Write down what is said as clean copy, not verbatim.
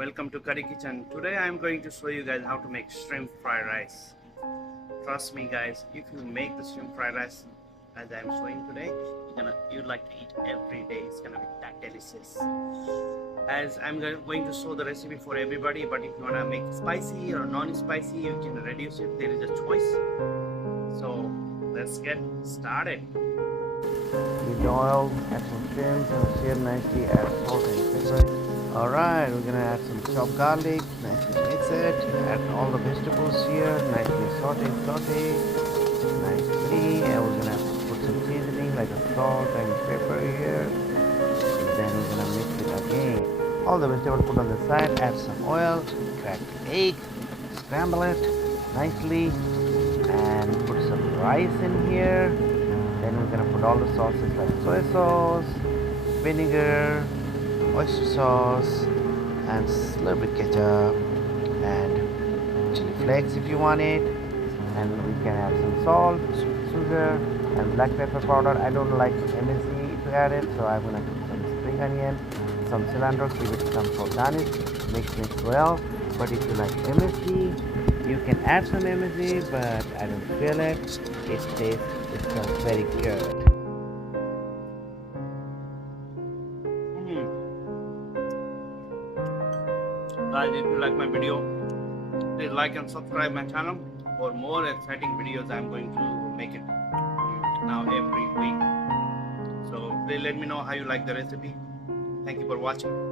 Welcome to Curry Kitchen. Today I am going to show you guys how to make shrimp fried rice. Trust me guys, if you make the shrimp fried rice as I am showing today, you'd like to eat every day. It's gonna be that delicious. As I'm going to show the recipe for everybody, but if you wanna make it spicy or non-spicy, you can reduce it. There is a choice. So let's get started. Heat oil, add some shrimp and sear nicely, add salt and pepper. Alright, we're gonna add some chopped garlic, nicely mix it, add all the vegetables here, nicely saute, nicely, and we're gonna put some seasoning like a salt and pepper here. And then we're gonna mix it again. All the vegetables put on the side, add some oil, crack the egg, scramble it nicely, and put some rice in here. Then we're gonna put all the sauces like soy sauce, vinegar, oyster sauce, and a little bit ketchup, and chili flakes if you want it. And we can add some salt, sugar, and black pepper powder. I don't like MSG to add it, so I'm gonna put some spring onion, some cilantro, give it some for garnish. Mix well. But if you like MSG, you can add some MSG, but I don't feel it. It smells very good. Guys, if you like my video, please like and subscribe my channel for more exciting videos. I'm going to make it now every week. So please let me know how you like the recipe. Thank you for watching.